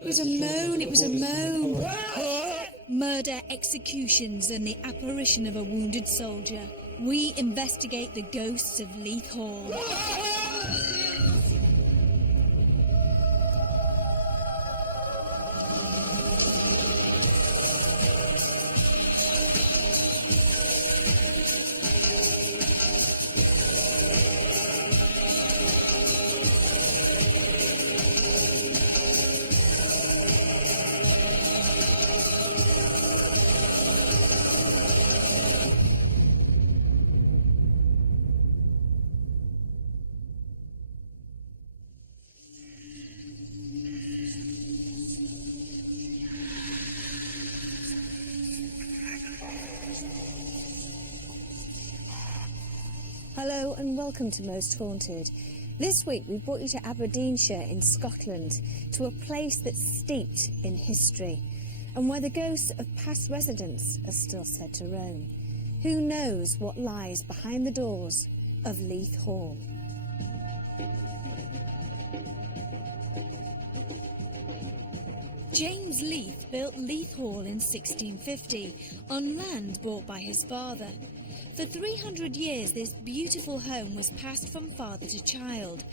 It was a moan, it was a moan. Murder, executions and the apparition of a wounded soldier. We investigate the ghosts of Leith Hall. Hello and welcome to Most Haunted. This week we brought you to Aberdeenshire in Scotland, to a place that's steeped in history and where the ghosts of past residents are still said to roam. Who knows what lies behind the doors of Leith Hall? James Leith built Leith Hall in 1650 on land bought by his father. For 300 years this beautiful home was passed from father to child.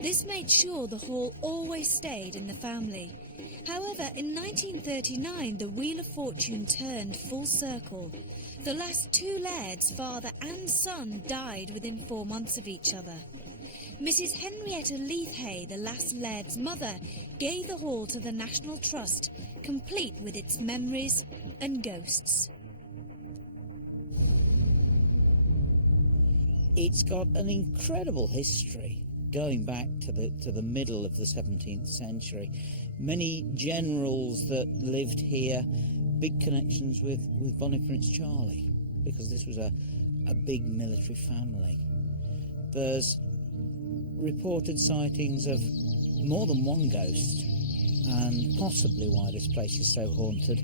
This made sure the hall always stayed in the family. However, in 1939 the wheel of fortune turned full circle. The last two lairds, father and son, died within 4 months of each other. Mrs. Henrietta Leith, the last laird's mother, gave the hall to the National Trust, complete with its memories and ghosts. It's got an incredible history going back to the middle of the 17th century. Many generals that lived here, big connections with Bonnie Prince Charlie, because this was a big military family. There's reported sightings of more than one ghost, and possibly why this place is so haunted.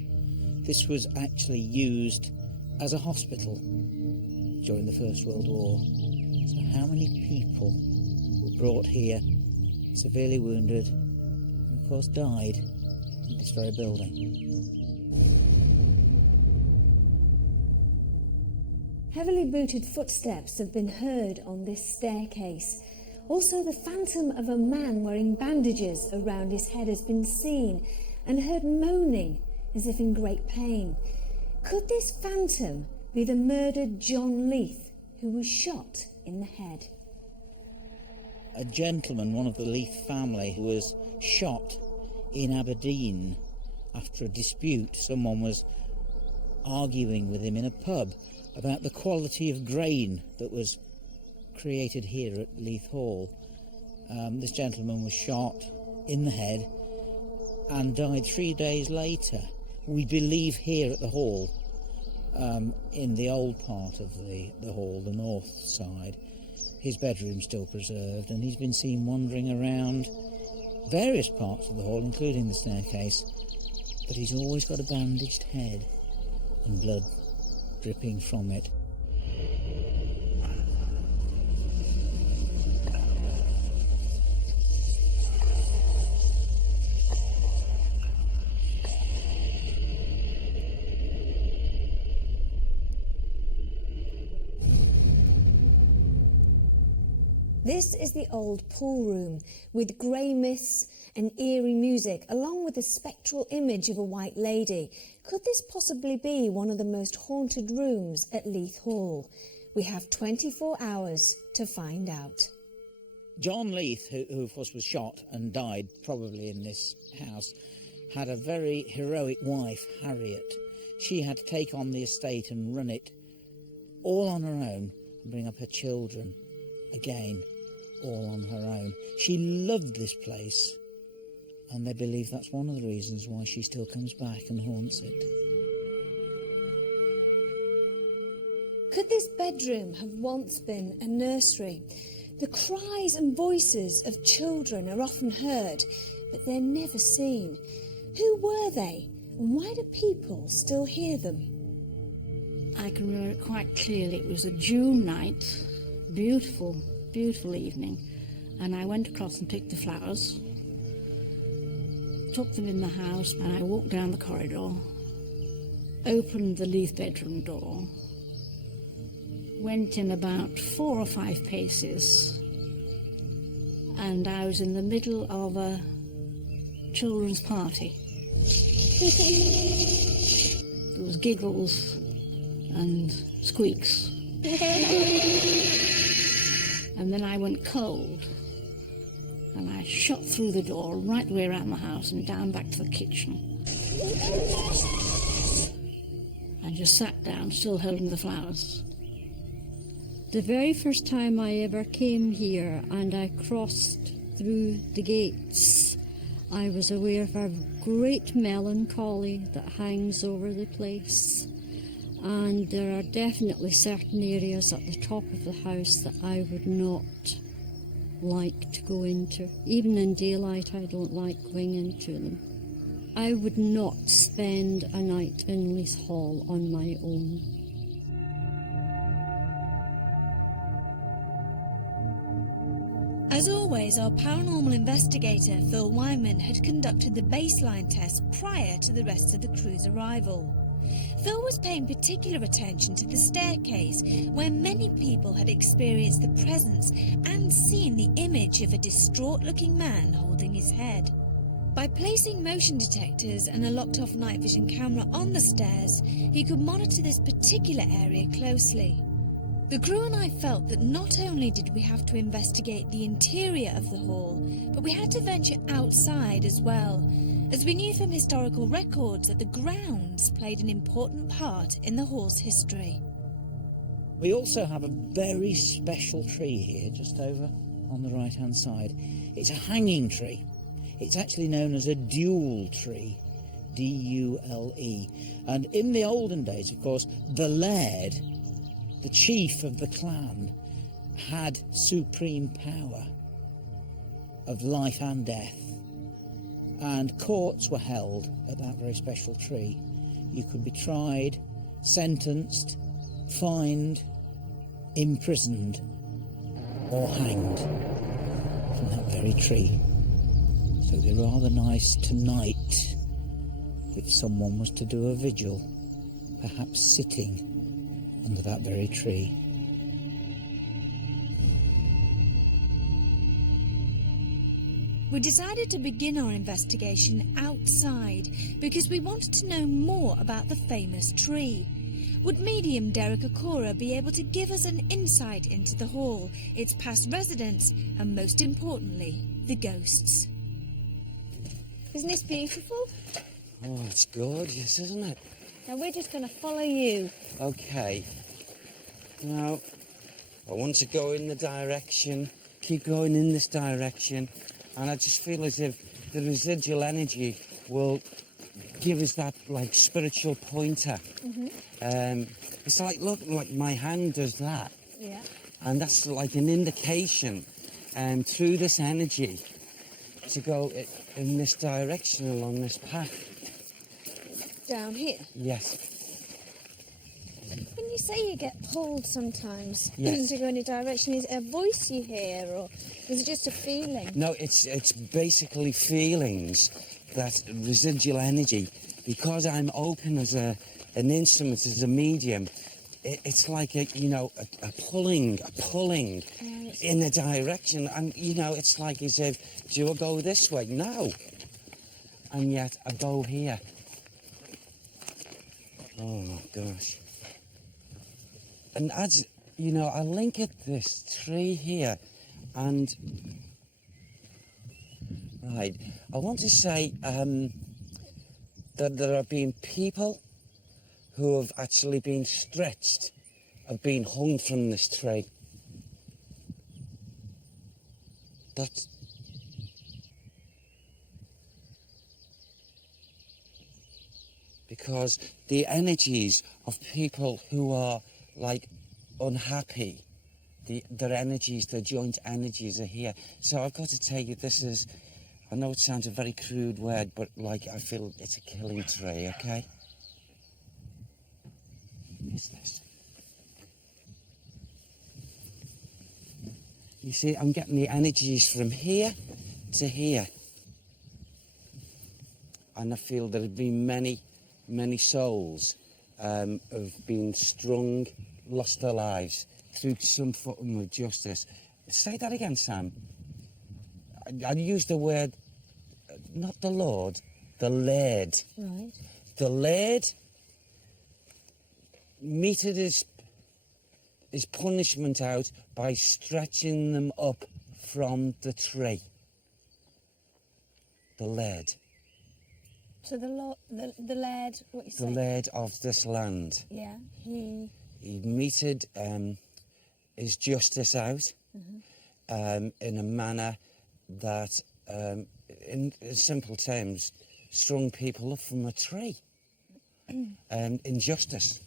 This was actually used as a hospital during the First World War. So how many people were brought here, severely wounded, and of course died in this very building? Heavily booted footsteps have been heard on this staircase. Also, the phantom of a man wearing bandages around his head has been seen and heard moaning as if in great pain. Could this phantom be the murdered John Leith, who was shot in the head? A gentleman, one of the Leith family, who was shot in Aberdeen after a dispute. Someone was arguing with him in a pub about the quality of grain that was created here at Leith Hall. This gentleman was shot in the head and died 3 days later. We believe here at the hall, in the old part of the hall, the north side, his bedroom still preserved, and he's been seen wandering around various parts of the hall, including the staircase, but he's always got a bandaged head and blood dripping from it. This is the old pool room, with grey mists and eerie music, along with the spectral image of a white lady. Could this possibly be one of the most haunted rooms at Leith Hall? We have 24 hours to find out. John Leith, who of course was shot and died probably in this house, had a very heroic wife, Harriet. She had to take on the estate and run it all on her own and bring up her children again, all on her own. She loved this place, and they believe that's one of the reasons why she still comes back and haunts it. Could this bedroom have once been a nursery? The cries and voices of children are often heard, but they're never seen. Who were they, and why do people still hear them? I can remember it quite clearly. It was a June night, beautiful, beautiful evening, and I went across and picked the flowers. took them in the house, and I walked down the corridor, opened the Leith bedroom door, went in about 4 or 5 paces, and I was in the middle of a children's party. There was giggles and squeaks. And then I went cold, and I shot through the door right the way around the house and down back to the kitchen. And just sat down, still holding the flowers. The very first time I ever came here and I crossed through the gates, I was aware of a great melancholy that hangs over the place. And there are definitely certain areas at the top of the house that I would not like to go into. Even in daylight, I don't like going into them. I would not spend a night in Leith Hall on my own. As always, our paranormal investigator, Phil Wyman, had conducted the baseline test prior to the rest of the crew's arrival. Phil was paying particular attention to the staircase, where many people had experienced the presence and seen the image of a distraught-looking man holding his head. By placing motion detectors and a locked-off night vision camera on the stairs, he could monitor this particular area closely. The crew and I felt that not only did we have to investigate the interior of the hall, but we had to venture outside as well, as we knew from historical records that the grounds played an important part in the hall's history. We also have a very special tree here, just over on the right-hand side. It's a hanging tree. It's actually known as a dual tree, D-U-L-E. And in the olden days, of course, the laird, the chief of the clan, had supreme power of life and death. And courts were held at that very special tree. You could be tried, sentenced, fined, imprisoned, or hanged from that very tree. So it'd be rather nice tonight if someone was to do a vigil, perhaps sitting under that very tree. We decided to begin our investigation outside because we wanted to know more about the famous tree. Would medium Derek Okora be able to give us an insight into the hall, its past residents, and most importantly, the ghosts? Isn't this beautiful? Oh, it's gorgeous, isn't it? Now we're just going to follow you. Okay. Now, I want to go in the direction, keep going in this direction, and I just feel as if the residual energy will give us that, like, spiritual pointer. Mm-hmm. It's like, look, like my hand does that. Yeah. And that's like an indication through this energy to go in this direction along this path. Down here? Yes. When you say you get pulled sometimes Yes. to go in a direction, is it a voice you hear, or is it just a feeling? No, it's basically feelings, that residual energy. Because I'm open as an instrument, as a medium, it's like a pulling in a direction, and it's like as if, do I go this way? No. And yet I go here. Oh my gosh. And as I link at this tree here, and right, I want to say that there have been people who have actually been stretched, have been hung from this tree. That's because the energies of people who are like unhappy, their energies, their joint energies are here. So I've got to tell you, this is, I know it sounds a very crude word, but like I feel it's a killing tree, okay? What's this? You see, I'm getting the energies from here to here. and I feel there have been many souls have been strung, lost their lives through some form of justice. Say that again, Sam. I used the word, not the Lord, the Laird. Right. The Laird meted his punishment out by stretching them up from the tree. The Laird. So the laird, what you The say? Laird of this land. Yeah, he... He meted his justice out in a manner that, in simple terms, strung people up from a tree. In justice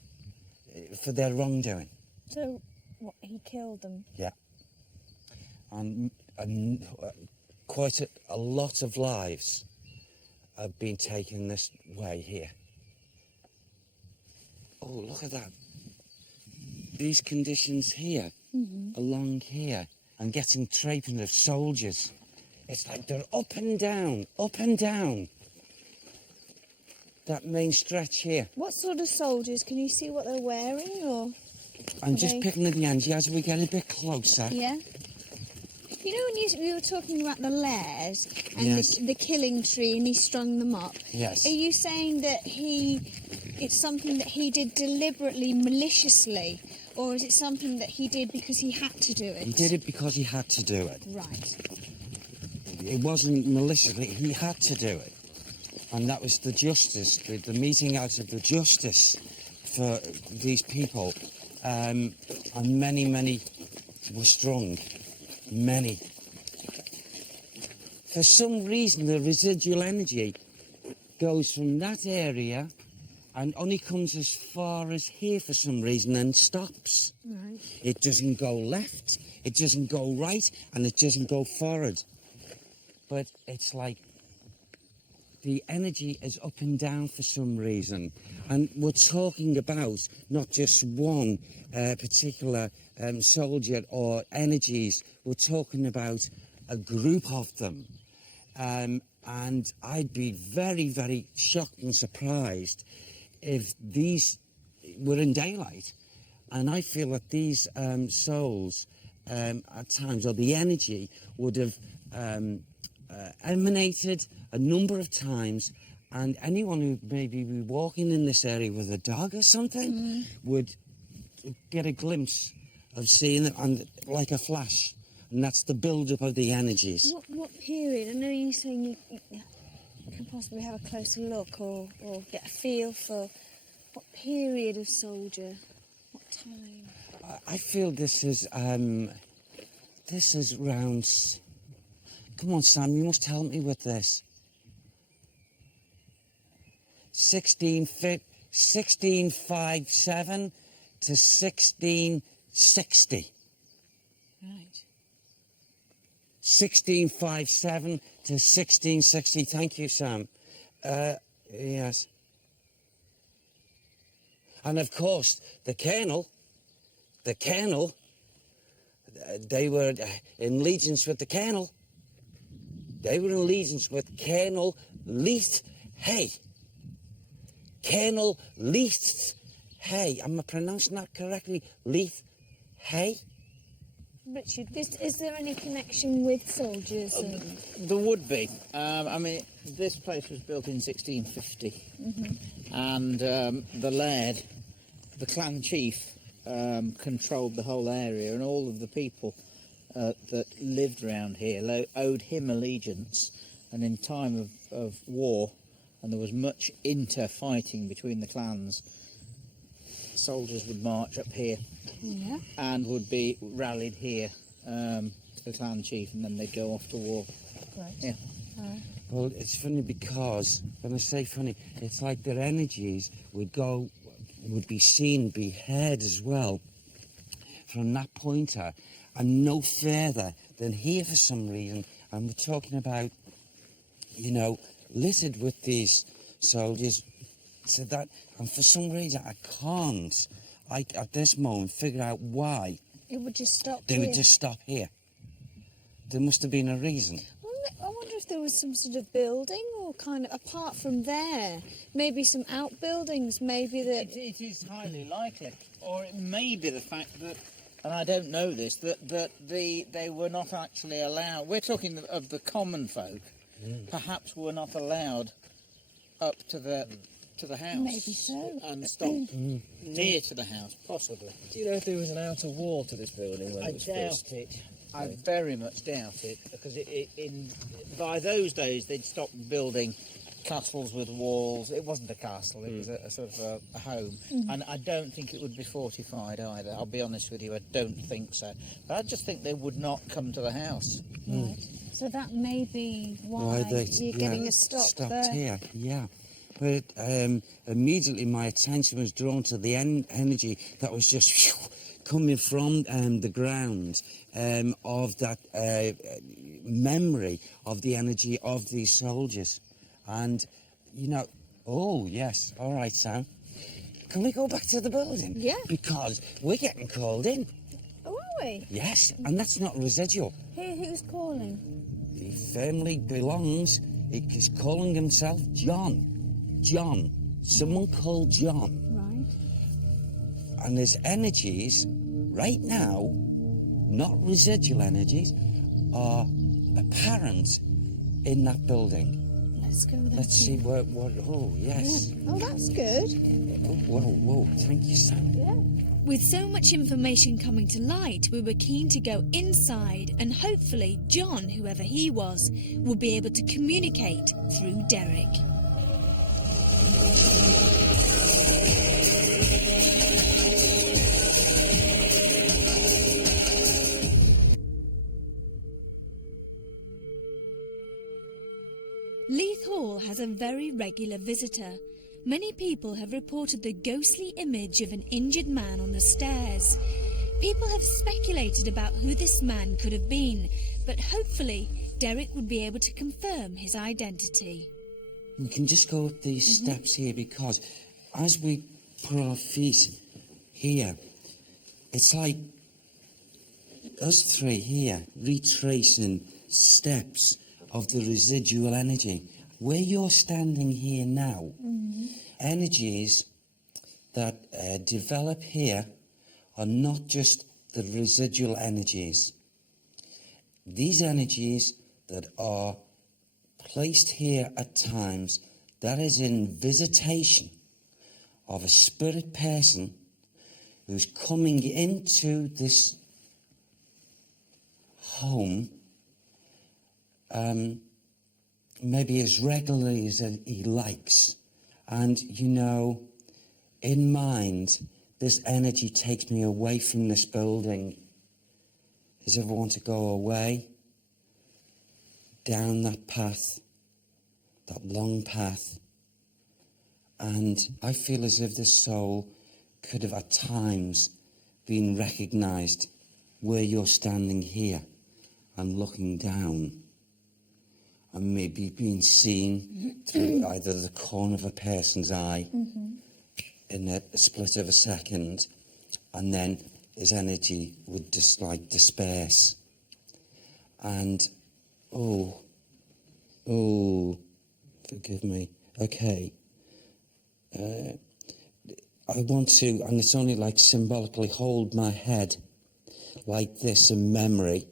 for their wrongdoing. So, what, he killed them? Yeah. And quite a lot of lives have been taken this way here. Oh, look at that. These conditions here, along here, and getting trapping of soldiers. It's like they're up and down, up and down. That main stretch here. What sort of soldiers? Can you see what they're wearing, or...? I'm just they- picking at the Angie as we get a bit closer. Yeah. You know when you were talking about the laird and Yes. the killing tree and he strung them up? Yes. Are you saying that it's something that he did deliberately, maliciously, or is it something that he did because he had to do it? He did it because he had to do it. Right. It wasn't maliciously, he had to do it. And that was the justice, the meeting out of the justice for these people. And many were strung. Many. For some reason, the residual energy goes from that area and only comes as far as here for some reason and stops. Right. It doesn't go left, it doesn't go right, and it doesn't go forward. But it's like the energy is up and down for some reason. And we're talking about not just one particular soldier or energies, we're talking about a group of them. And I'd be very shocked and surprised if these were in daylight. And I feel that these souls at times, or the energy, would have emanated a number of times, and anyone who maybe be walking in this area with a dog or something would get a glimpse of seeing it, and like a flash, and that's the build-up of the energies. What period? I know you're saying you can possibly have a closer look or get a feel for what period of soldier, what time. I feel this is round. Come on, Sam, you must help me with this. 1657 to 1660. Right. 1657 to 1660. Thank you, Sam. Yes. And of course, the colonel, they were in allegiance with the colonel. They were in allegiance with Colonel Leith. Colonel Leith. Am I pronouncing that correctly? Leith. Richard, is there any connection with soldiers? There would be. I mean, this place was built in 1650, and the laird, the clan chief, controlled the whole area, and all of the people that lived around here owed him allegiance. And in time of war, and there was much inter-fighting between the clans, soldiers would march up here and would be rallied here to the clan chief, and then they'd go off to war. Right. Yeah. Well, it's funny because, when I say funny, it's like their energies would be seen, be heard as well from that pointer, and no further than here for some reason. And we're talking about, littered with these soldiers. So that, and for some reason I can't, at this moment, figure out why It would just stop they here. would just stop here. There must have been a reason. I wonder if there was some sort of building Oh, kind of apart from there. Maybe some outbuildings, maybe that... It is highly likely. Or it may be the fact that, and I don't know this, that they were not actually allowed, we're talking of the common folk, perhaps were not allowed up to the house. Maybe so. And stopped near to the house, possibly. Do you know if there was an outer wall to this building when I it was doubt first? it. I very much doubt it, because by those days they'd stopped building castles with walls. It wasn't a castle, it was a sort of a home. And I don't think it would be fortified either. I'll be honest with you, I don't think so. But I just think they would not come to the house. Right. So that may be why they you're getting a stop stopped there. here. Yeah. But immediately my attention was drawn to the energy that was just coming from the ground of that memory of the energy of these soldiers. And, you know, oh, yes, all right, Sam. Can we go back to the building? Yeah. Because we're getting called in. Oh, are we? Yes, and that's not residual. Who's calling? He firmly belongs, he's calling himself John. John. Someone called John. Right. And his energies, right now, not residual energies, are apparent in that building. Let's go there. Let's see what, oh, yes. Yeah. Oh, that's good. Oh, whoa, thank you, Sam. Yeah. With so much information coming to light, we were keen to go inside, and hopefully John, whoever he was, would be able to communicate through Derek. Leith Hall has a very regular visitor. Many people have reported the ghostly image of an injured man on the stairs. People have speculated about who this man could have been, but hopefully Derek would be able to confirm his identity. We can just go up these steps here, because as we put our feet here, it's like us three here retracing steps of the residual energy. Where you're standing here now, energies that develop here are not just the residual energies. These energies that are placed here at times, that is in visitation of a spirit person who's coming into this home maybe as regularly as he likes. And, you know, in mind, this energy takes me away from this building. Does everyone want to go away? Down that path, that long path. And I feel as if this soul could have at times been recognised where you're standing here and looking down, and maybe being seen through either the corner of a person's eye in a split of a second, and then his energy would just like disperse. And oh, forgive me. Okay. I want to, and it's only like symbolically, hold my head like this in memory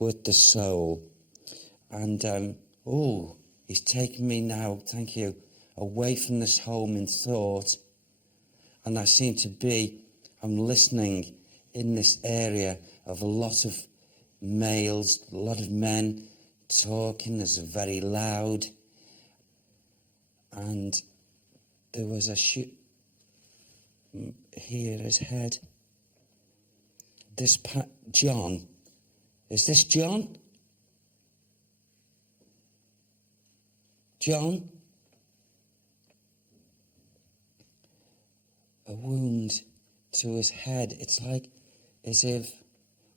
with the soul. And, he's taken me now, thank you, away from this home in thought. And I seem to be, I'm listening in this area of a lot of males, a lot of men talking. There's very loud. And there was a here at his head. This John, is this John? John? A wound to his head. It's like as if,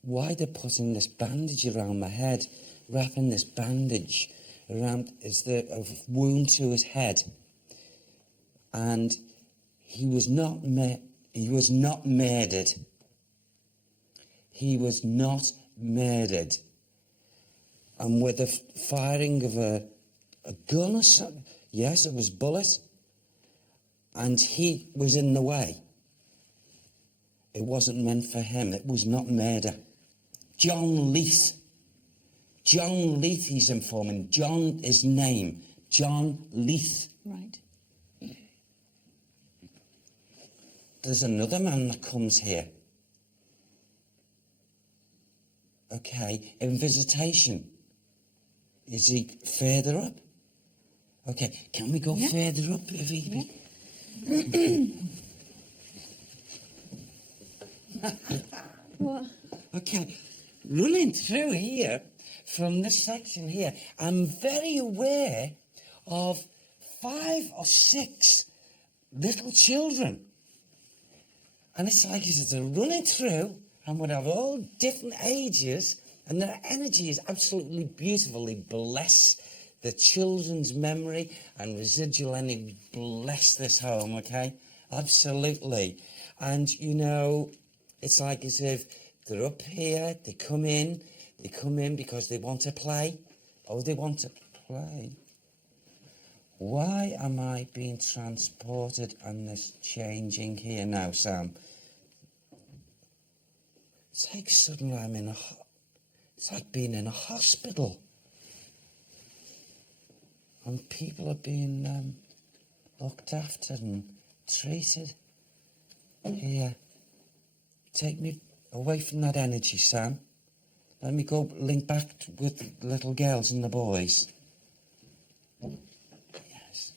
why they're putting this bandage around my head, wrapping this bandage around, is there a wound to his head. And he was not murdered. He was not murdered. And with the firing of a a gun or something. Yes, it was bullet. And he was in the way. It wasn't meant for him. It was not murder. John Leith. John Leith, he's informing. John, his name. John Leith. Right. There's another man that comes here. Okay, in visitation. Is he further up? Okay, can we go further up? If he... What? Okay, running through here, from this section here, I'm very aware of 5 or 6 little children. And it's like they're running through, and would have all different ages, and their energy is absolutely beautiful. They bless the children's memory and residual energy. Bless this home, okay? Absolutely. And, you know, it's like as if they're up here, they come in because they want to play. Oh, they want to play. Why am I being transported and this changing here now, Sam? It's like suddenly I'm in it's like being in a hospital. And people are being looked after and treated. Here. Take me away from that energy, Sam. Let me go link back with the little girls and the boys. Yes.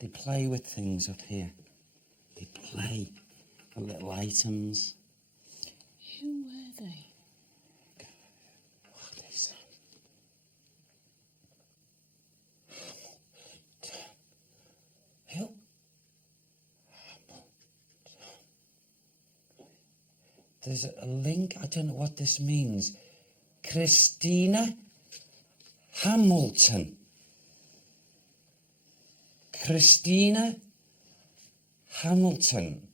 They play with things up here. They play with little items. Who were they? What is that? Who? There's a link. I don't know what this means. Christina Hamilton. Christina Hamilton.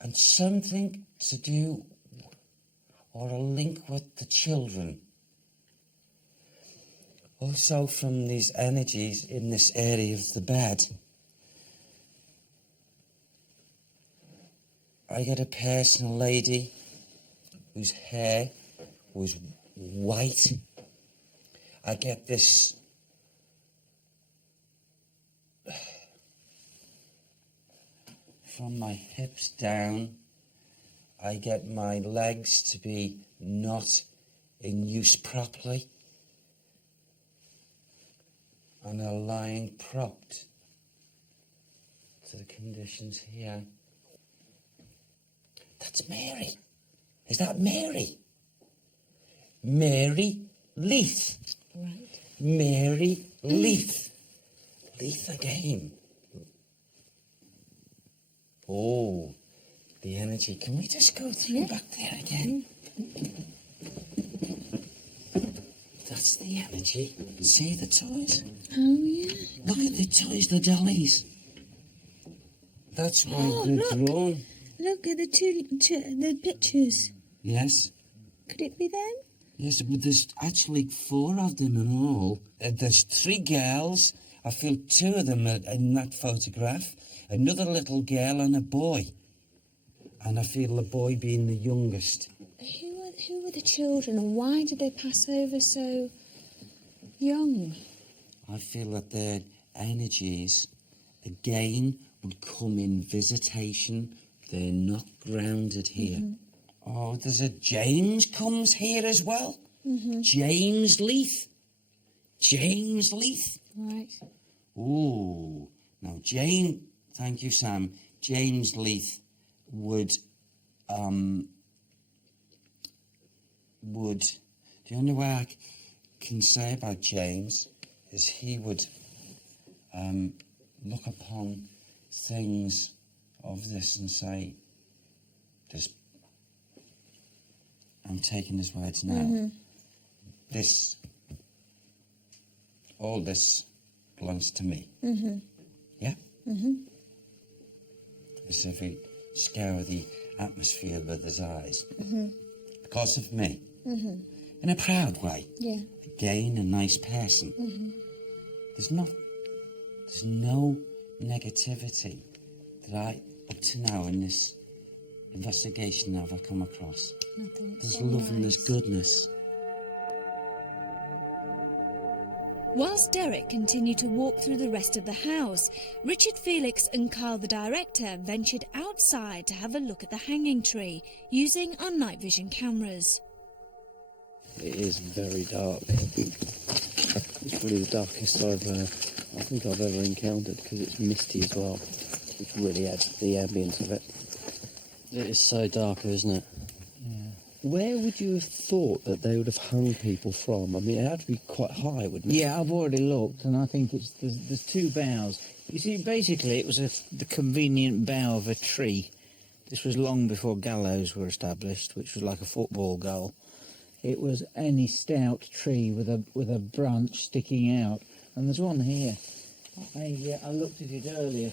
And something to do or a link with the children. Also from these energies in this area of the bed. I get a person, a lady, whose hair was white. I get this from my hips down. I get my legs to be not in use properly. And are lying propped to the conditions here. That's Mary. Is that Mary? Mary Leith. Right. Mary Leith. Leith again. Oh, the energy. Can we just go through back there again? That's the energy. See the toys? Oh, yeah. Look at the toys, the dollies. That's why they're drawn. Look at the pictures. Yes. Could it be them? Yes, but there's actually 4 of them in all. There's 3 girls. I feel 2 of them are in that photograph. Another little girl and a boy. And I feel the boy being the youngest. Who were the children, and why did they pass over so young? I feel that their energies, again, would come in visitation. They're not grounded here. Oh, there's a James comes here as well. James Leith. James Leith. Right. Oh, now thank you, Sam. James Leith would, do you know what I can say about James? Is he would look upon things of this and say, I'm taking his words now. All this belongs to me. Yeah? As if he scour the atmosphere with his eyes. Because of me. In a proud way. Yeah. Again, a nice person. there's no negativity that I, up to now in this investigation, have I come across. Nothing. There's So love and nice. there's goodness. Whilst Derek continued to walk through the rest of the house, Richard Felix and Carl the director ventured outside to have a look at the hanging tree using our night vision cameras. It is very dark. It's probably the darkest I think I've ever encountered, because it's misty as well, which really adds to the ambience of it. It is so dark, isn't it? Yeah. Where would you have thought that they would have hung people from? I mean, it had to be quite high, wouldn't it? Yeah, I've already looked, and I think there's two boughs. You see, basically, it was the convenient bough of a tree. This was long before gallows were established, which was like a football goal. It was any stout tree with a branch sticking out, and there's one here. I looked at it earlier,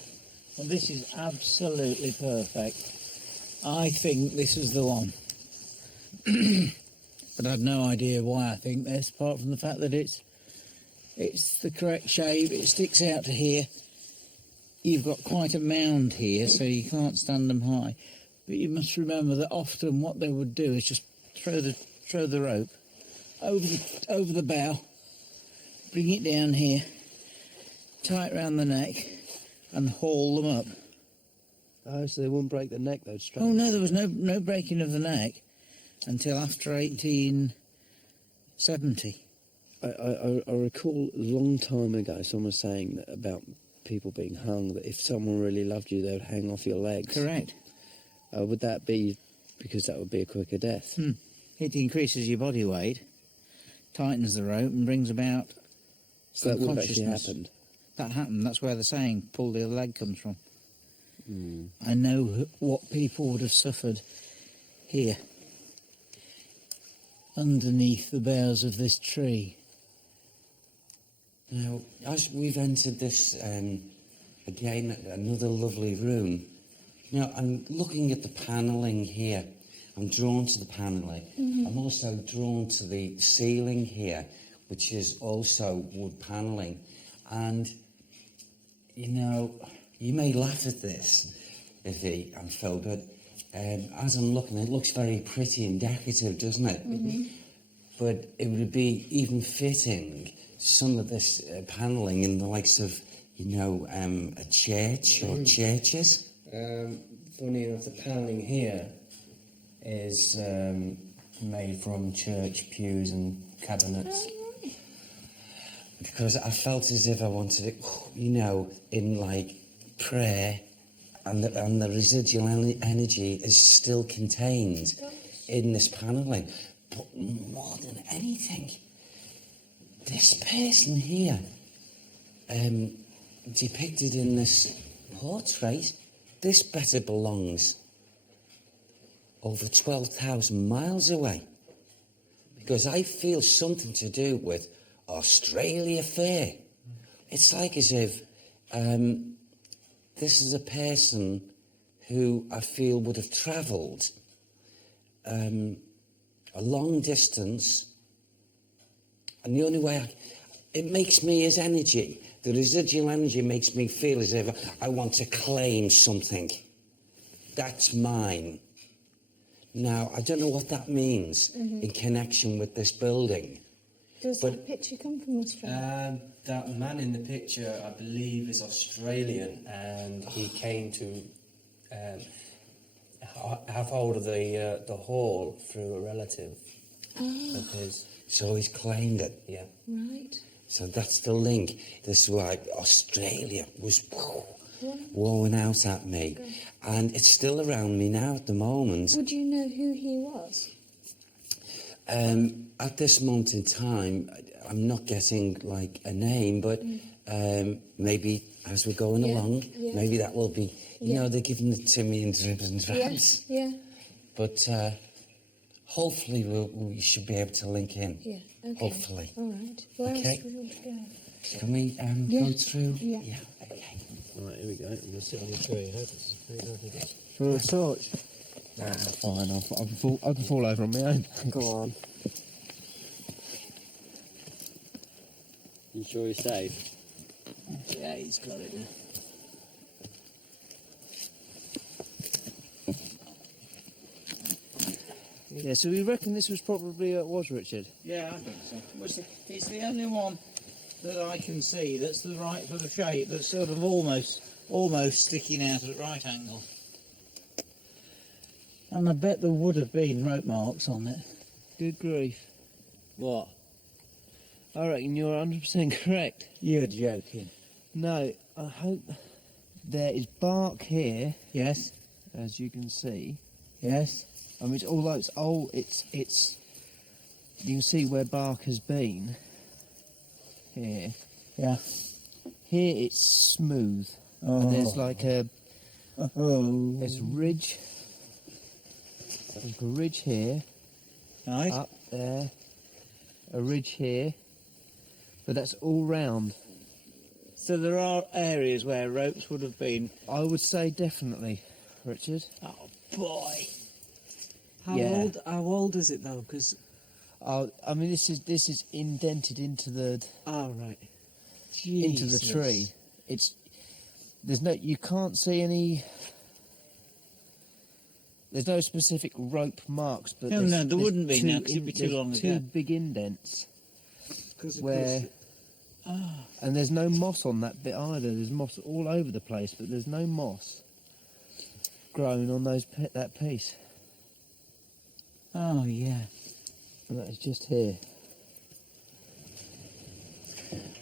and this is absolutely perfect. I think this is the one. But I had no idea why I think this, apart from the fact that it's the correct shape. It sticks out to here. You've got quite a mound here, so you can't stand them high. But you must remember that often what they would do is just throw the rope over the bough, bring it down here, tie it round the neck, and haul them up. Oh, so they wouldn't break the neck, though, straight? Oh no, there was no breaking of the neck until after 1870. I recall a long time ago someone saying that about people being hung, that if someone really loved you, they would hang off your legs. Correct. Would that be because that would be a quicker death? It increases your body weight, tightens the rope, and brings about So that would have actually unconsciousness. happened. That happened. That's where the saying "pull the other leg" comes from. I know what people would have suffered here, underneath the boughs of this tree. Now, as we've entered this, again, another lovely room. Now, I'm looking at the panelling here. I'm drawn to the panelling. I'm also drawn to the ceiling here, which is also wood panelling. And, you know, you may laugh at this, Iffy and Phil, but as I'm looking, it looks very pretty and decorative, doesn't it? But it would be even fitting, some of this panelling in the likes of, you know, a church or churches. Funny enough, the panelling here is made from church pews and cabinets. Because I felt as if I wanted it, you know, in like prayer, and the residual energy is still contained in this panelling. But more than anything, this person here, depicted in this portrait, this better belongs over 12,000 miles away. Because I feel something to do with Australia Fair. It's like as if this is a person who I feel would have travelled a long distance, and the only way it makes me as energy, the residual energy makes me feel as if I want to claim something. That's mine. Now, I don't know what that means in connection with this building. Does that picture come from Australia? That man in the picture, I believe, is Australian, and he came to have hold of the hall through a relative of his. So he's claimed it. Yeah. Right. So that's the link. This is why Australia was blowing out at me. And it's still around me now at the moment. Would you know who he was? At this moment in time, I'm not getting like a name, but maybe as we're going along, maybe that will be, you know, they're giving it to me in dribs and drabs. Yeah. But hopefully we should be able to link in. Yeah. Okay. Hopefully. All right. Where Okay. else do we want to go? Can we go through? Yeah. Okay. Right, here we go. I'm going to sit on the tree. For a torch? Nah, fine. I can fall over on my own. Go on. You sure you're safe? Yeah, he's got it now. Yeah, so we reckon this was probably what it was, Richard. Yeah, I think so. It's the only one that I can see that's the right sort of shape, that's sort of almost sticking out at right angle. And I bet there would have been rope marks on it. Good grief. What? I reckon you're 100% correct. You're joking. No, I hope there is bark here, Yes? as you can see. Yes? I mean, although it's old, it's you can see where bark has been. Here, Yeah. here it's smooth, Oh. and there's like a Oh. there's a ridge. There's a ridge here, Right. up there, a ridge here, but that's all round. So there are areas where ropes would have been. I would say definitely, Richard. Oh boy. Yeah. How old is it though? Because I mean, this is indented into the right. into the tree. You can't see any. There's no specific rope marks, but No, there wouldn't be now, 'cause it'd be too there's long two ago. big indents Because where, and there's no moss on that bit either. There's moss all over the place, but there's no moss growing on that piece. Oh yeah. And that is just here.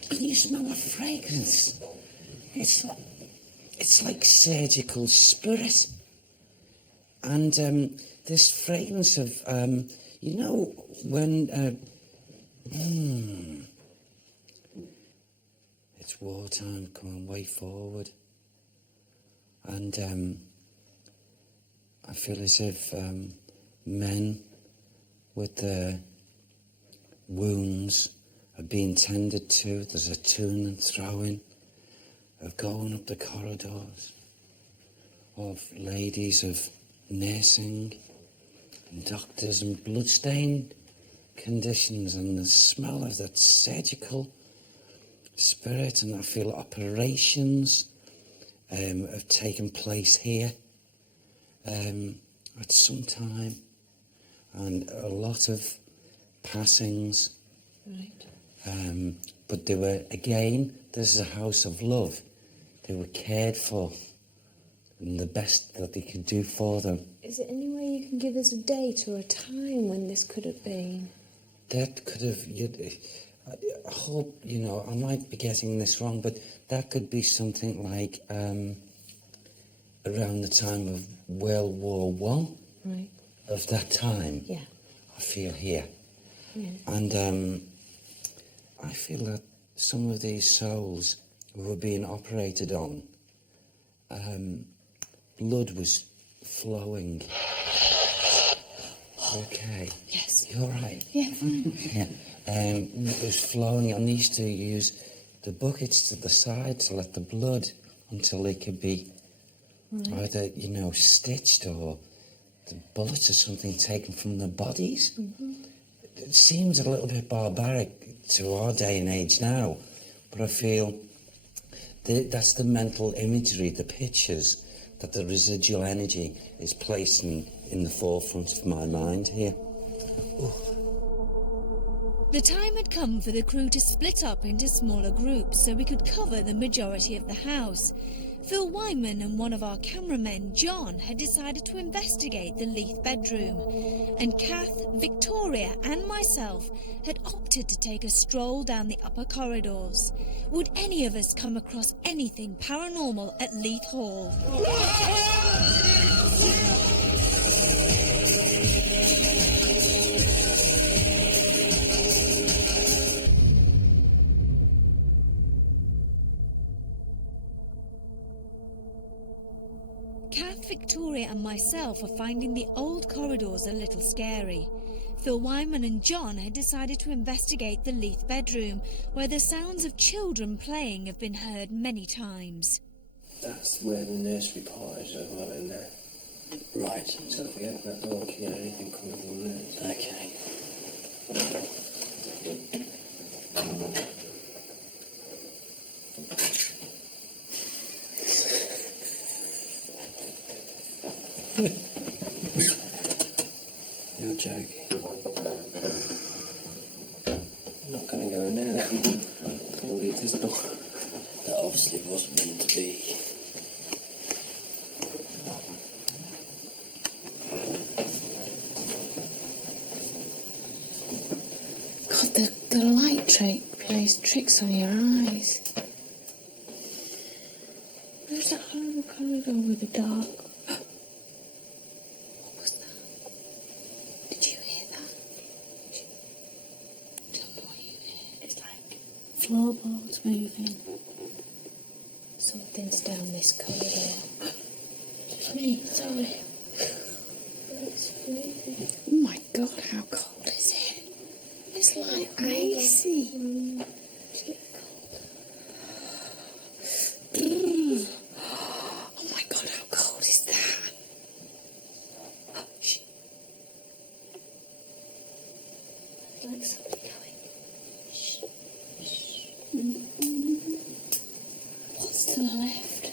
Can you smell the fragrance? It's like surgical spirit. And this fragrance of, you know, when... It's wartime coming way forward. And I feel as if men with their wounds are being tended to. There's a toing and throwing of going up the corridors, of ladies of nursing and doctors and bloodstained conditions, and the smell of that surgical spirit. And I feel operations have taken place here at some time, and a lot of passings. Right. But they were, again, this is a house of love. They were cared for, and the best that they could do for them. Is there any way you can give us a date or a time when this could have been? That could have, I hope, you know, I might be getting this wrong, but that could be something like around the time of World War One. Right. Of that time. Yeah. I feel here. Yeah. And I feel that some of these souls who were being operated on, blood was flowing. Okay. Yes. You're right. Yeah. Yeah. It was flowing, and they used to use the buckets to the side to let the blood until they could be either, you know, stitched or the bullets or something taken from their bodies. Mm-hmm. It seems a little bit barbaric to our day and age now, but I feel that's the mental imagery, the pictures that the residual energy is placing in the forefront of my mind here. Ooh. The time had come for the crew to split up into smaller groups so we could cover the majority of the house. Phil Wyman and one of our cameramen, John, had decided to investigate the Leith bedroom, and Kath, Victoria and myself had opted to take a stroll down the upper corridors. Would any of us come across anything paranormal at Leith Hall? Kath, Victoria and myself are finding the old corridors a little scary. Phil Wyman and John had decided to investigate the Leith bedroom, where the sounds of children playing have been heard many times. That's where the nursery part is as well in there. Right. So if we open that door, can you hear anything coming from there? Okay. You're joking. I'm not going to go in there. Can't leave this door. That obviously wasn't meant to be. God, the light plays tricks on your eyes. Where's that horrible corridor with the dark? What was that? Did you hear that? Tell me what you heard. It's like floorboards moving. Something's down this corridor. It's me, sorry. Oh my God, how cold is it? It's like icy. Oh my God, how cold is that? Shh. Like something going. Shh. Shh. What's to the left?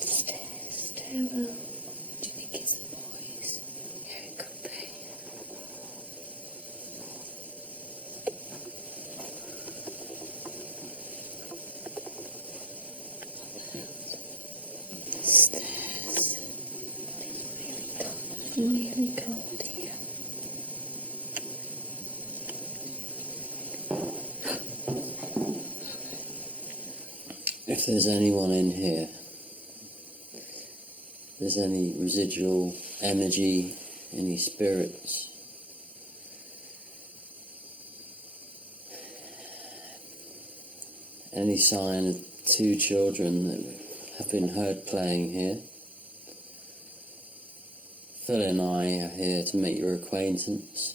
The stairs. Stairwell. Do you think it's the boys? Yeah, it could be. Stairs. It's really cold here. If there's anyone in here, there's any residual energy, any spirits, any sign of two children that have been heard playing here, Phil and I are here to make your acquaintance.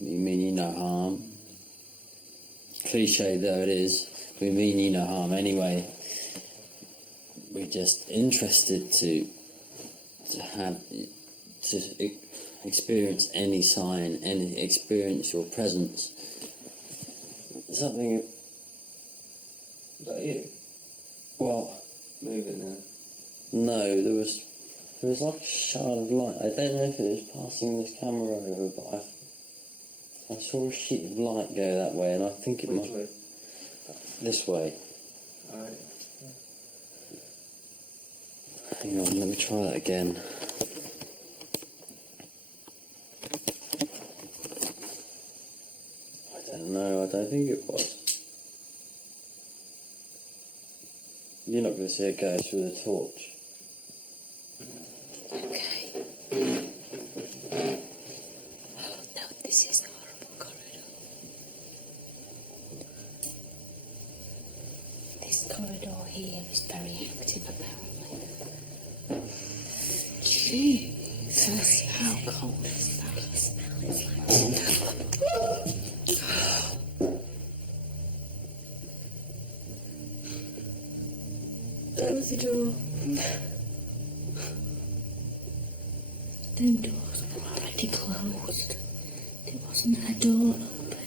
We mean you no harm. Cliche though it is, we mean you no harm anyway. We're just interested to experience any sign, experience your presence. Something. Is that you? What? Moving there. No, there was like a shard of light. I don't know if it was passing this camera over, but I saw a sheet of light go that way, and I think it Which might way? this way. Alright. Hang on, let me try that again. I don't know, I don't think it was. You're not going to see it go through the torch. Okay. No, this is a horrible corridor. This corridor here is very active, apparently. Jesus, how cold is that? The smell is like... Close the door. Them doors were already closed. There wasn't a door open.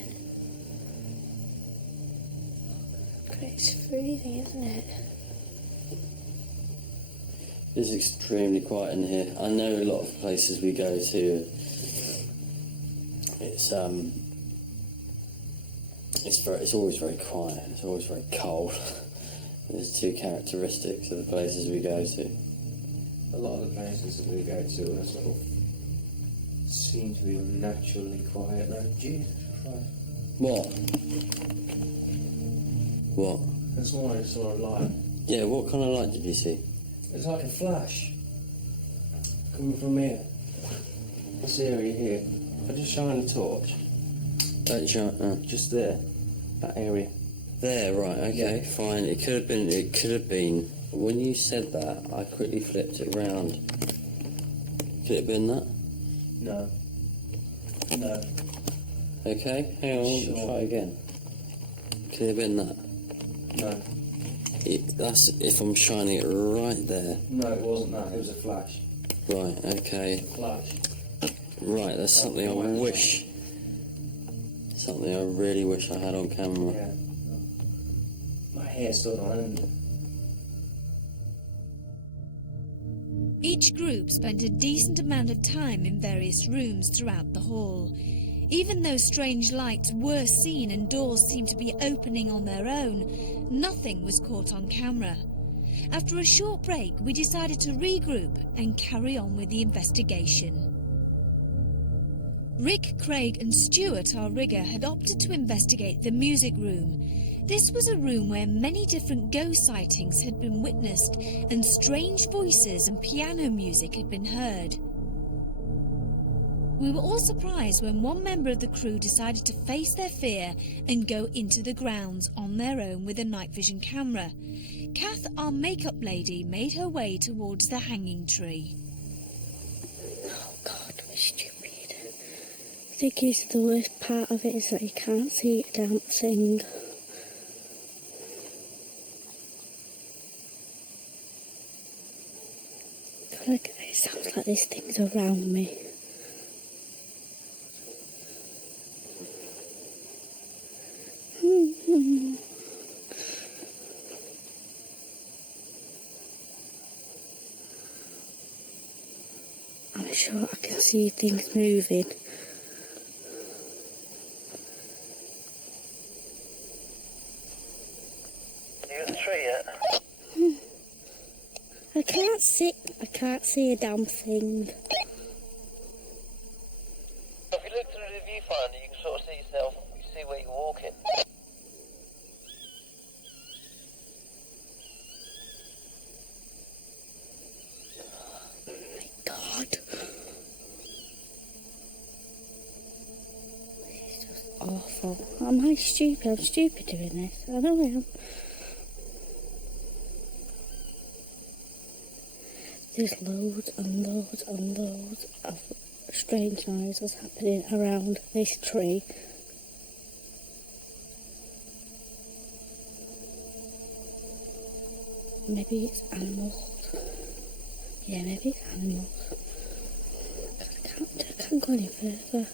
It's freezing, isn't it? It's extremely quiet in here. I know a lot of places we go to, it's always very quiet, it's always very cold. There's two characteristics of the places we go to. A lot of the places that we go to are sort of seem to be unnaturally quiet now. Jesus Christ. What? What? That's why I saw a light. Yeah, what kind of light did you see? It's like a flash coming from here. This area here. If I just shine a torch, Don't shine. just there, that area. There, right, okay, Yeah. fine. It could have been. When you said that, I quickly flipped it round. Could it have been that? No. No. Okay, hang on, Sure. try again. Could it have been that? No. That's if I'm shining it right there. No, it wasn't that. It was a flash. Right, okay. Flash. Right, that's something I wish. Something I really wish I had on camera. Yeah. My here Sunderland. Each group spent a decent amount of time in various rooms throughout the hall. Even though strange lights were seen and doors seemed to be opening on their own, nothing was caught on camera. After a short break, we decided to regroup and carry on with the investigation. Rick, Craig and Stuart, our rigger, had opted to investigate the music room. This was a room where many different ghost sightings had been witnessed and strange voices and piano music had been heard. We were all surprised when one member of the crew decided to face their fear and go into the grounds on their own with a night vision camera. Kath, our makeup lady, made her way towards the hanging tree. Oh God, we're stupid. I think it's the worst part of it is that you can't see a damn thing. Like, it sounds like there's things around me. I'm sure I can see things moving. You at the tree yet? I can't see a damn thing. If you look through the viewfinder, you can sort of see yourself, you see where you're walking. God. This is just awful. Am I stupid? I'm stupid doing this. I know I am. There's loads and loads and loads of strange noises happening around this tree. Maybe it's animals. Yeah, maybe it's animals. I can't go any further.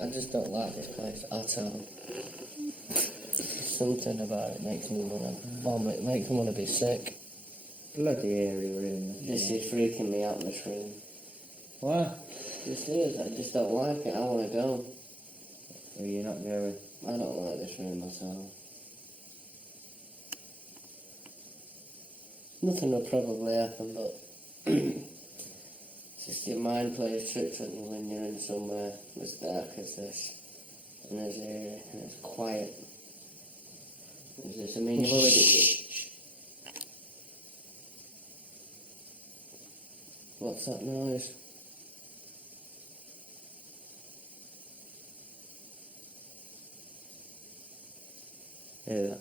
I just don't like this place at all. Something about it makes me want to vomit, makes me want to be sick. Bloody area we're in. This is freaking me out, this room. What? This is, I just don't like it, I want to go. Well, you're not going. I don't like this room at all. Nothing will probably happen, but it's just your mind plays tricks on you when you're in somewhere as dark as this, and there's eerie, and it's quiet. Is this, I mean, you've already... What's that noise? Hear that?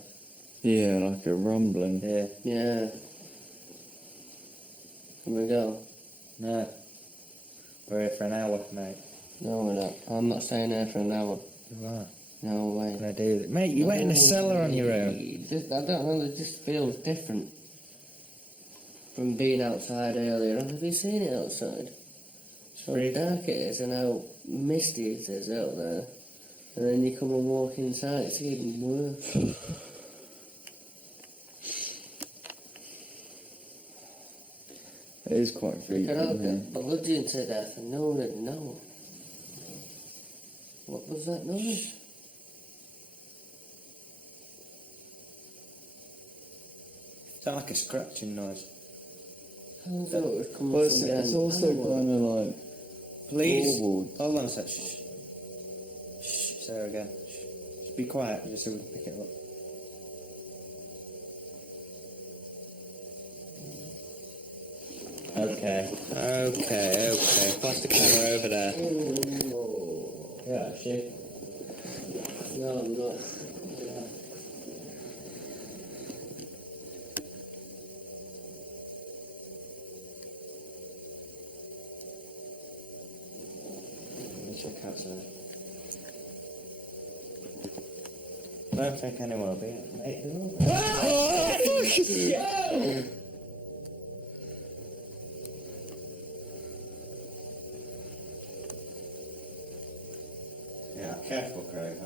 Yeah, like a rumbling. Yeah. Yeah. Can we go? No. We're here for an hour, mate. No, we're not. I'm not staying here for an hour. You are. No way. Can I do that? Mate, you went in the cellar on your own. I don't know, it just feels different from being outside earlier. Have you seen it outside? How dark it is and how misty it is out there. And then you come and walk inside, it's even worse. It is quite freaky. I get bludgeoned to death and no one would know. What was that noise? Sound like a scratching noise. I thought it was coming But from behind it's also the kind of like Please. floorboards. Hold on a sec. Shh. Shh. Say her again. Shh. Just be quiet just so we can pick it up. Okay. Pass the camera over there. Oh. Yeah, actually. No, I'm not. Let's check outside. I don't think anyone will be here. Mate, yeah, careful, Craig.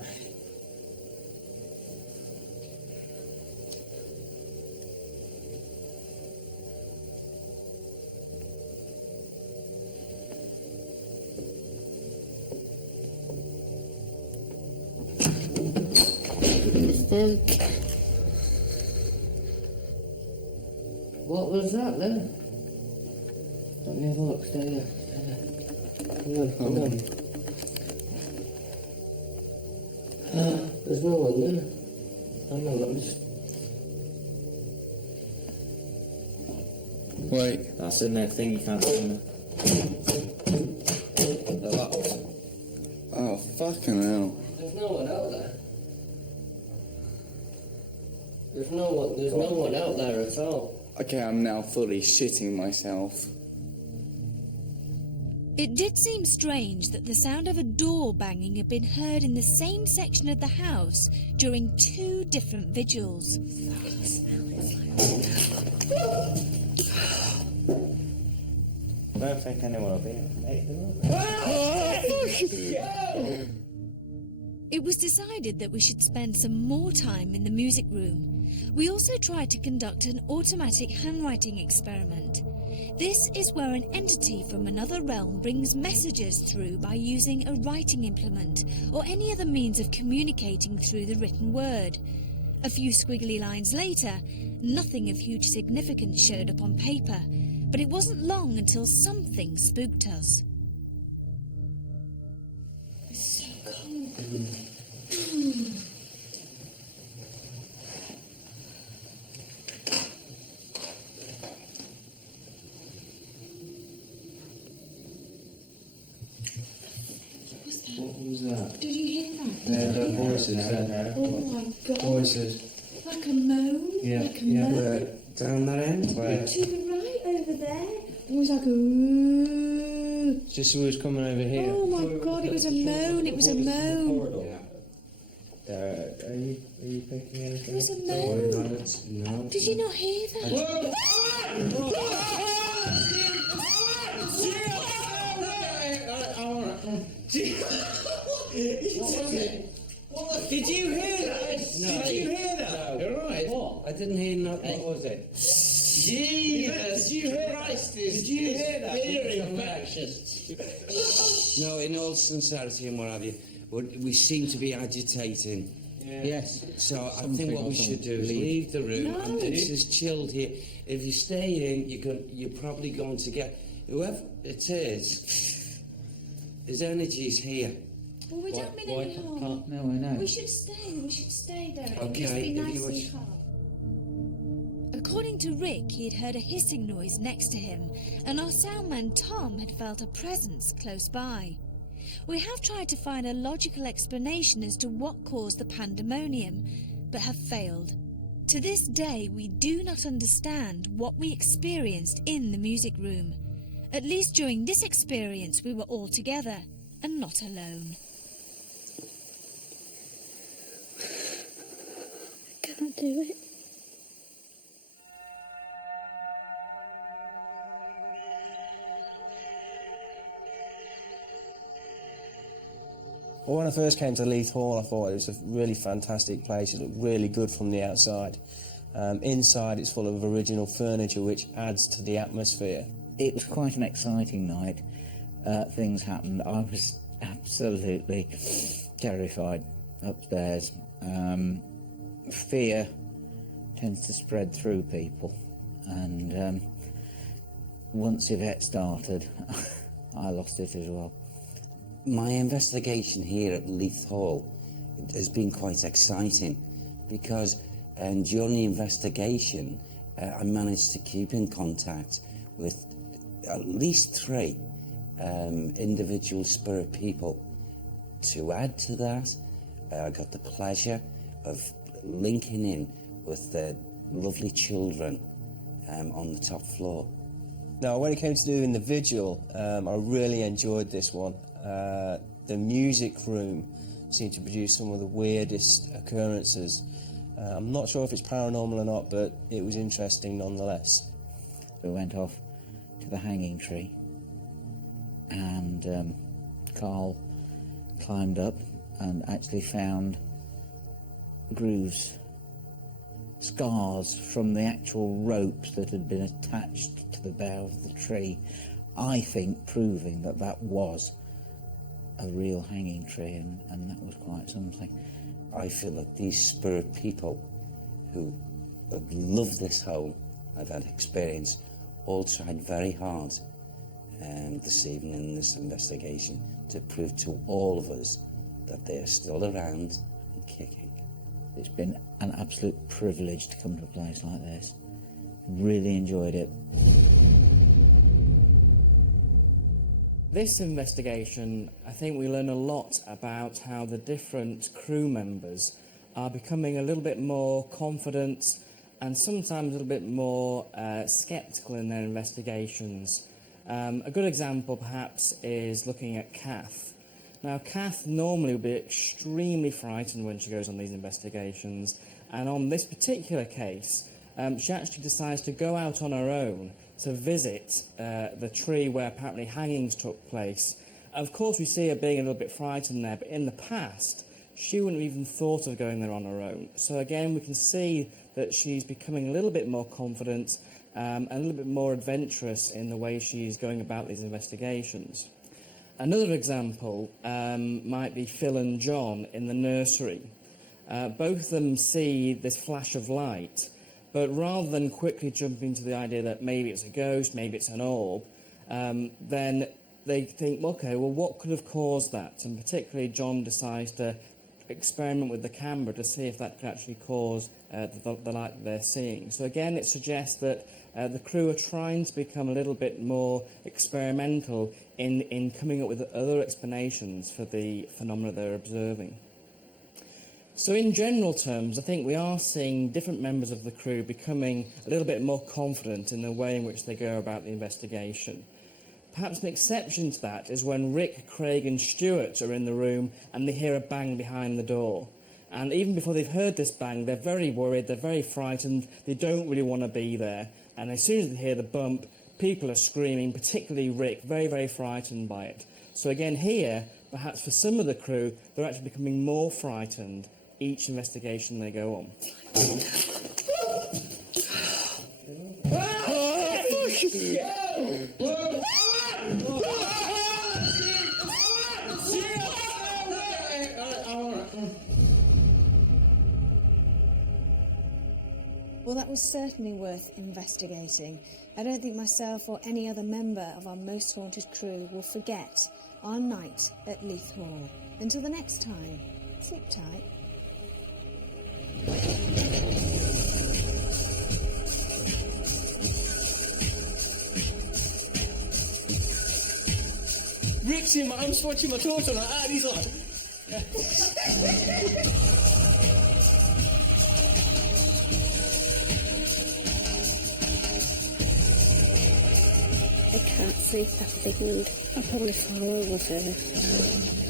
Okay. What was that then? Let me have a look, stay there. Hang on. There's no one there. Hang on, let me just... Wait. That's in there thing you can't open. The lock. Oh, fucking hell. There's no one out there. There's no one out there at all. Okay, I'm now fully shitting myself. It did seem strange that the sound of a door banging had been heard in the same section of the house during 2 different vigils. I don't think anyone will be It was decided that we should spend some more time in the music room. We also tried to conduct an automatic handwriting experiment. This is where an entity from another realm brings messages through by using a writing implement or any other means of communicating through the written word. A few squiggly lines later, nothing of huge significance showed up on paper, but it wasn't long until something spooked us. It's so cold. What was that? Did you hear that? The voices there. Oh my god. Voices. Like a moan? Yeah, Like a yeah. moan? Where, down that end? Where? To the right over there. It was like a ooh. Just who was coming over here. Oh my god, it was a moan, it was a moan. Are you picking anything? It was a up? moan. No. Did you not hear that? Did you hear that? No. Did you hear that? No. You're right. What? I didn't hear no. What was it? Jesus, did you hear Christ is, Did you hear that? very infectious. No, in all sincerity and what have you, we seem to be agitating. Yes. So I think what we should do is leave the room. No. And it's as chilled here. If you stay in, you're probably going to get whoever it is. His energy's here. Well, we don't mean any harm. No, I know. We should stay there. It'll Okay, just be if nice you and wish. calm. According to Rick, he had heard a hissing noise next to him, and our soundman Tom had felt a presence close by. We have tried to find a logical explanation as to what caused the pandemonium, but have failed. To this day, we do not understand what we experienced in the music room. At least during this experience, we were all together and not alone. I can't do it. Well, when I first came to Leith Hall, I thought it was a really fantastic place. It looked really good from the outside. Inside, it's full of original furniture, which adds to the atmosphere. It was quite an exciting night. Things happened. I was absolutely terrified upstairs. Fear tends to spread through people, and once Yvette started, I lost it as well. My investigation here at Leith Hall has been quite exciting because during the investigation I managed to keep in contact with at least 3 individual spirit people. To add to that, I got the pleasure of linking in with the lovely children on the top floor. Now, when it came to doing the vigil, I really enjoyed this one. The music room seemed to produce some of the weirdest occurrences. I'm not sure if it's paranormal or not, but it was interesting nonetheless. We went off to the hanging tree, and Carl climbed up and actually found grooves, scars from the actual ropes that had been attached to the bough of the tree, I think proving that that was a real hanging tree, and that was quite something. I feel that these spirit people who have loved this home, I've had experience, all tried very hard this evening in this investigation to prove to all of us that they are still around and kicking. It's been an absolute privilege to come to a place like this. Really enjoyed it. This investigation, I think we learn a lot about how the different crew members are becoming a little bit more confident and sometimes a little bit more sceptical in their investigations. A good example, perhaps, is looking at Kath. Now, Kath normally would be extremely frightened when she goes on these investigations, and on this particular case, she actually decides to go out on her own to visit the tree where apparently hangings took place. Of course, we see her being a little bit frightened there, but in the past, she wouldn't have even thought of going there on her own. So again, we can see that she's becoming a little bit more confident and a little bit more adventurous in the way she's going about these investigations. Another example might be Phil and John in the nursery. Both of them see this flash of light, but rather than quickly jumping to the idea that maybe it's a ghost, maybe it's an orb, then they think, okay, well, what could have caused that? And particularly John decides to experiment with the camera to see if that could actually cause the light that they're seeing. So again, it suggests that the crew are trying to become a little bit more experimental in coming up with other explanations for the phenomena they're observing. So in general terms, I think we are seeing different members of the crew becoming a little bit more confident in the way in which they go about the investigation. Perhaps an exception to that is when Rick, Craig and Stuart are in the room and they hear a bang behind the door. And even before they've heard this bang, they're very worried, they're very frightened, they don't really want to be there. And as soon as they hear the bump, people are screaming, particularly Rick, very, very frightened by it. So again here, perhaps for some of the crew, they're actually becoming more frightened each investigation they go on. Well, that was certainly worth investigating. I don't think myself or any other member of our Most Haunted crew will forget our night at Leith Hall. Until the next time, sleep tight. Rick's in my arms watching my daughter like that, he's like... I can't sleep after the wind. I'll probably fall over first.